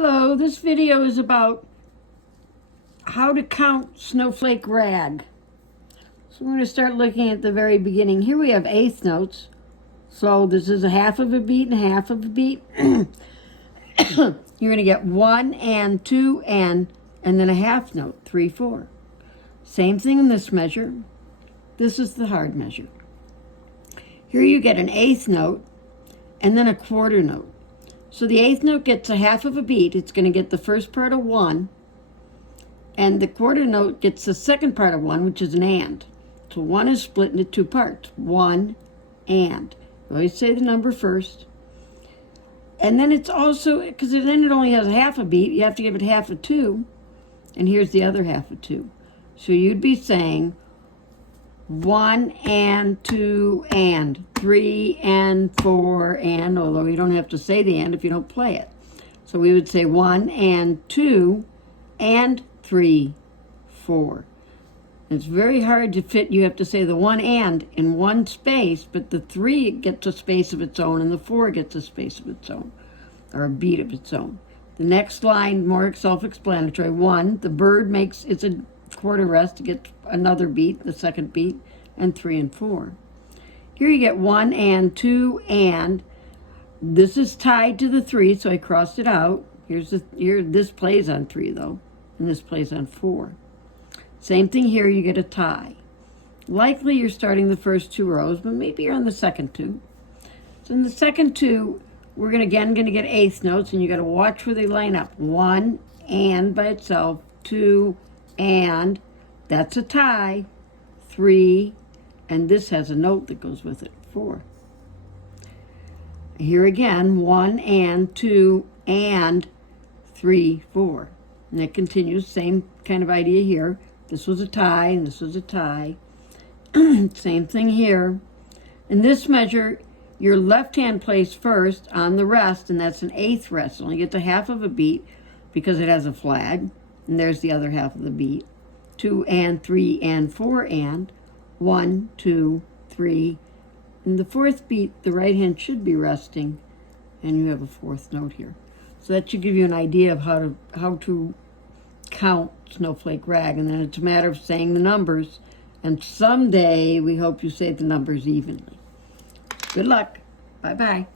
Hello, this video is about how to count snowflake rag. So we're going to start looking at the very beginning. Here we have eighth notes. So this is a half of a beat and a half of a beat. You're going to get 1 and 2 and then a half note, 3, 4. Same thing in this measure. This is the hard measure. Here you get an eighth note and then a quarter note. So the eighth note gets a half of a beat. It's going to get the first part of 1. And the quarter note gets the second part of 1, which is an and. So 1 is split into 2 parts. 1 and. You always say the number first. And then it's also, because then it only has a half a beat, you have to give it half of 2. And here's the other half of 2. So you'd be saying 1 and 2 and 3 and 4 and, although you don't have to say the and if you don't play it. So we would say 1 and 2 and 3, 4. It's very hard to fit. You have to say the 1 and in one space, but the 3 gets a space of its own and the 4 gets a space of its own, or a beat of its own. The next line, more self-explanatory. 1, the bird makes, it's a quarter rest to get another beat, the second beat, and 3 and 4. Here you get 1 and 2 and. This is tied to the 3, so I crossed it out. This plays on 3 though, and this plays on 4. Same thing here, you get a tie. Likely you're starting the first 2 rows, but maybe you're on the second 2. So in the second 2, we're going to get eighth notes, and you got to watch where they line up. 1 and by itself, 2 and, that's a tie, 3, and this has a note that goes with it, 4. Here again, 1 and 2 and 3, 4. And it continues, same kind of idea here. This was a tie, and this was a tie. Same thing here. In this measure, your left hand plays first on the rest, and that's an eighth rest. It only gets a half of a beat because it has a flag, and there's the other half of the beat. 2 and 3 and 4 and. 1, 2, 3. In the fourth beat, the right hand should be resting, and you have a fourth note here. So that should give you an idea of how to count snowflake rag, and then it's a matter of saying the numbers, and someday we hope you say the numbers evenly. Good luck. Bye-bye.